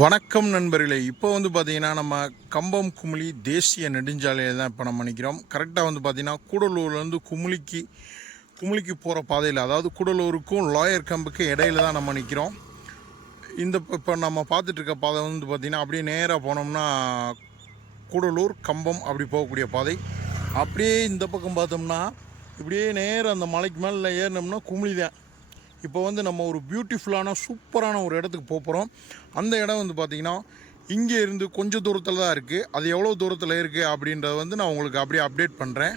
வணக்கம் நண்பர்களே. இப்போ வந்து பார்த்தீங்கன்னா நம்ம கம்பம் குமிழி தேசிய நெடுஞ்சாலையில் தான் இப்போ நம்ம நிற்கிறோம் கரெக்டாக வந்து பார்த்தீங்கன்னா கூடலூர்லேருந்து குமிழிக்கு குமிழிக்கு போகிற பாதையில் அதாவது கூடலூருக்கும் லாயர் கம்புக்கு இடையில தான் நம்ம நிற்கிறோம் இந்த இப்போ நம்ம பார்த்துட்ருக்க பாதை வந்து பார்த்திங்கன்னா அப்படியே நேராக போனோம்னா கூடலூர் கம்பம் அப்படி போகக்கூடிய பாதை. அப்படியே இந்த பக்கம் பார்த்தோம்னா இப்படியே நேராக அந்த மலைக்கு மேலே ஏறினோம்னா குமிழி தான். இப்போ வந்து நம்ம ஒரு பியூட்டிஃபுல்லான சூப்பரான ஒரு இடத்துக்கு போக போகிறோம் அந்த இடம் வந்து பார்த்திங்கன்னா இங்கே இருந்து கொஞ்சம் தூரத்தில் தான் இருக்குது அது எவ்வளோ தூரத்தில் இருக்குது அப்படின்றத வந்து நான் உங்களுக்கு அப்படியே அப்டேட் பண்ணுறேன்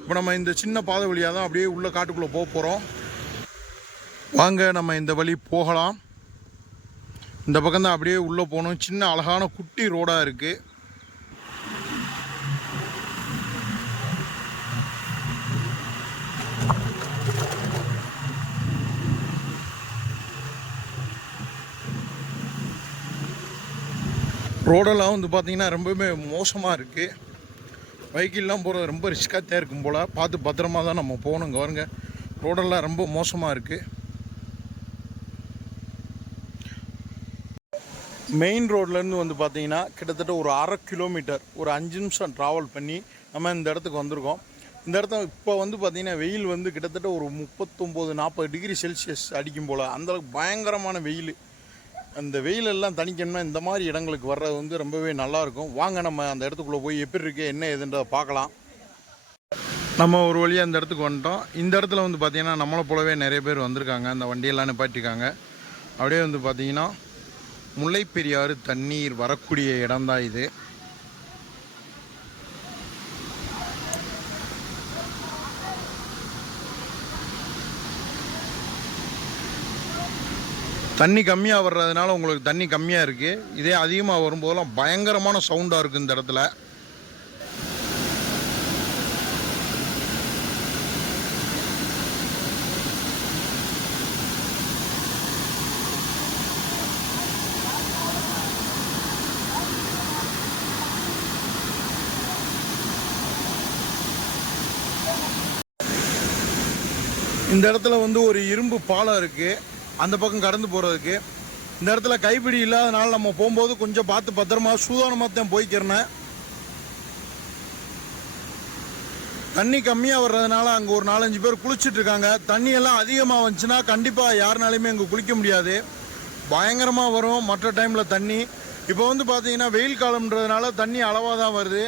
இப்போ நம்ம இந்த சின்ன பாதை வழியாக தான் அப்படியே உள்ள காட்டுக்குள்ளே போக போகிறோம் வாங்க நம்ம இந்த வழி போகலாம். இந்த பக்கம் தான் அப்படியே உள்ளே போகணும். சின்ன அழகான குட்டி ரோடாக இருக்குது ரோடெல்லாம் வந்து பார்த்திங்கன்னா ரொம்பவுமே மோசமாக இருக்குது பைக்கெல்லாம் போகிறது ரொம்ப ரிஸ்க்காக தான் இருக்கும் போல். பார்த்து பத்திரமா தான் நம்ம போகணுங்க வருங்க ரோடெல்லாம் ரொம்ப மோசமாக இருக்குது மெயின் ரோட்லேருந்து வந்து பார்த்திங்கன்னா கிட்டத்தட்ட ஒரு அரை கிலோமீட்டர் ஒரு அஞ்சு நிமிஷம் ட்ராவல் பண்ணி நம்ம இந்த இடத்துக்கு வந்திருக்கோம். இந்த இடத்த இப்போ வந்து பார்த்திங்கன்னா வெயில் வந்து கிட்டத்தட்ட ஒரு முப்பத்தொம்போது நாற்பது டிகிரி செல்சியஸ் அடிக்கும் போல். அந்தளவுக்கு பயங்கரமான வெயில். அந்த வெயிலெல்லாம் தணிக்கணும்னா இந்த மாதிரி இடங்களுக்கு வர்றது வந்து ரொம்பவே நல்லாயிருக்கும். வாங்க நம்ம அந்த இடத்துக்குள்ளே போய் எப்படி இருக்குது என்ன ஏதுன்றதை பார்க்கலாம். நம்ம ஒரு வழியாக அந்த இடத்துக்கு வந்துட்டோம். இந்த இடத்துல வந்து பார்த்திங்கன்னா நம்மளை போலவே நிறைய பேர் வந்திருக்காங்க. அந்த வண்டியெல்லாம் நிப்பாட்டிருக்காங்க அப்படியே வந்து பார்த்திங்கன்னா முல்லைப்பெரியாறு தண்ணீர் வரக்கூடிய இடம்தான் இது. தண்ணி கம்மியாக வர்றதுனால உங்களுக்கு தண்ணி கம்மியாக இருக்குது இதே அதிகமாக வரும்போதெல்லாம் பயங்கரமான சவுண்டாக இருக்குது இந்த இடத்துல. இந்த இடத்துல வந்து ஒரு இரும்பு பாலம் இருக்குது அந்த பக்கம் கடந்து போகிறதுக்கு இந்த இடத்துல கைப்பிடி இல்லாதனால நம்ம போகும்போது கொஞ்சம் பார்த்து பத்திரமா சூதானமாக தான் போய்க்கிறேன் தண்ணி கம்மியாக வர்றதுனால அங்கே ஒரு நாலஞ்சு பேர் குளிச்சுட்டு இருக்காங்க. தண்ணியெல்லாம் அதிகமாக வந்துச்சுன்னா கண்டிப்பாக யாருனாலையுமே அங்கே குளிக்க முடியாது. பயங்கரமாக வரும் மற்ற டைமில் தண்ணி. இப்போ வந்து பார்த்தீங்கன்னா வெயில் காலம்ன்றதுனால தண்ணி அளவாக தான் வருது.